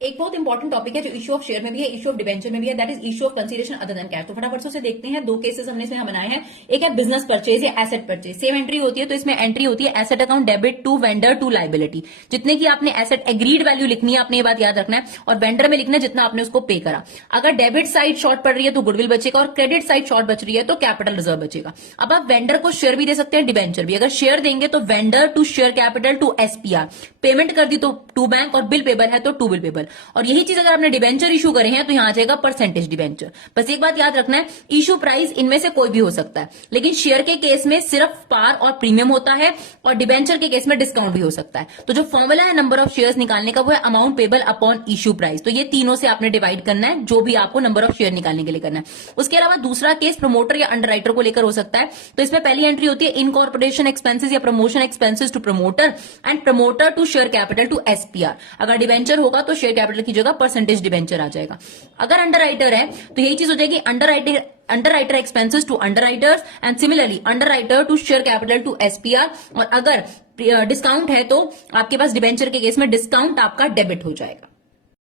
एक बहुत important topic है जो इशू ऑफ शेयर में भी है, इशू ऑफ डिवेंचर में भी है, that is issue of consideration other than cash. तो फटाफट से उसे देखते हैं। दो केसेस हमने इसमें बनाए हैं। एक है बिजनेस परचेज या एसेट परचेज। सेम एंट्री होती है, तो इसमें एंट्री होती है asset account debit to vendor to liability. जितने की आपने एसेट एग्रीड वैल्यू लिखनी है, आपने ये बात याद रखना है, और वेंडर में लिखना है जितना आपने उसको पे करा। अगर डेबिट साइड शॉर्ट पड़ रही है तो गुडविल बचेगा, और क्रेडिट साइड शॉर्ट बच रही है तो कैपिटल रिजर्व बचेगा। अब आप वेंडर को शेयर भी दे सकते हैं, डिवेंचर भी। अगर शेयर देंगे तो vendor to share capital to SPR, payment कर दी तो टू बैंक, और बिल पेबल है तो टू बिल पेबल। और यही चीज अगर आपने डिवेंचर इशू करे हैं तो यहां आ जाएगा परसेंटेज डिवेंचर। बस एक बात याद रखना है, इशू प्राइस इनमें से कोई भी हो सकता है, लेकिन शेयर के केस में सिर्फ पार और प्रीमियम होता है, और डिवेंचर के केस में डिस्काउंट भी हो सकता है। तो जो फॉर्मूला है नंबर ऑफ शेयर्स निकालने का, वो है amount payable upon issue price. तो ये तीनों से आपने डिवाइड करना है, जो भी आपको नंबर ऑफ शेयर निकालने के लिए करना है। उसके अलावा दूसरा केस प्रमोटर या अंडरराइटर को लेकर हो सकता है। तो इसमें पहली एंट्री होती है इनकॉर्पोरेशन एक्सपेंसेस या promotion expenses to promoter, and promoter to share capital to SPR. अगर डिवेंचर होगा तो शेयर कैपिटल की जगह परसेंटेज डिवेंचर आ जाएगा। अगर अंडरराइटर है तो यही चीज हो जाएगी underwriter expenses to underwriters, and similarly underwriter to share capital to SPR. और अगर डिस्काउंट है तो आपके पास डिवेंचर के केस में डिस्काउंट आपका डेबिट हो जाएगा।